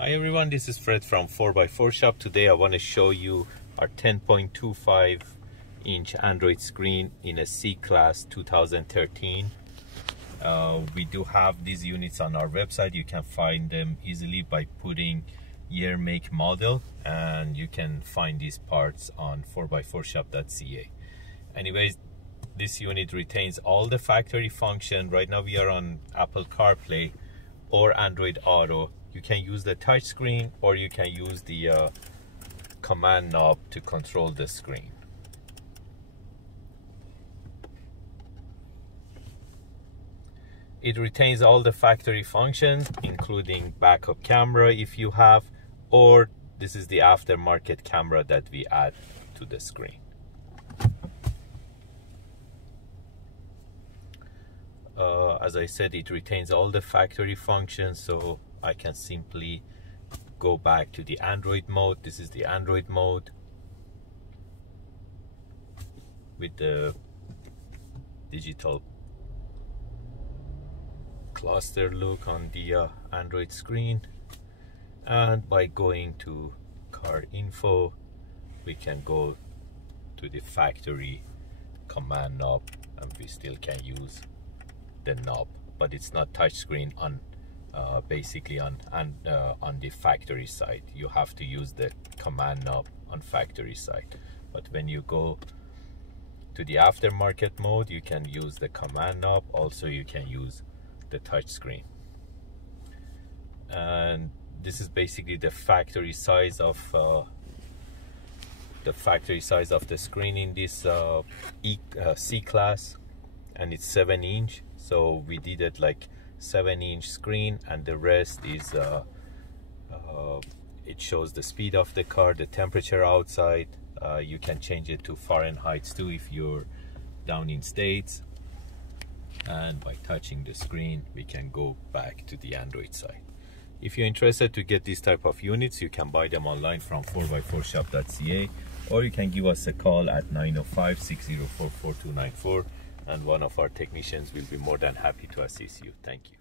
Hi everyone, this is Fred from 4x4 Shop. Today I want to show you our 10.25 inch Android screen in a C-Class 2013. We do have these units on our website. You can find them easily by putting year, make, model, and you can find these parts on 4x4shop.ca. Anyways, this unit retains all the factory function. Right now we are on Apple CarPlay or Android Auto. You can use the touch screen or you can use the command knob to control the screen. It retains all the factory functions, including backup camera if you have, or this is the aftermarket camera that we add to the screen. As I said, it retains all the factory functions, so I can simply go back to the Android mode. This is the Android mode with the digital cluster look on the Android screen, and by going to car info we can go to the factory command knob and we still can use the knob, but it's not touchscreen on basically on the factory side. You have to use the command knob on factory side, but when you go to the aftermarket mode you can use the command knob. Also you can use the touch screen, and this is basically the factory size of the screen in this C-Class, and it's 7-inch. So we did it like 7-inch screen, and the rest is it shows the speed of the car, the temperature outside. You can change it to Fahrenheit too if you're down in States, and by touching the screen we can go back to the Android side. If you're interested to get these type of units, you can buy them online from 4x4shop.ca, or you can give us a call at 905-604-4294, and one of our technicians will be more than happy to assist you. Thank you.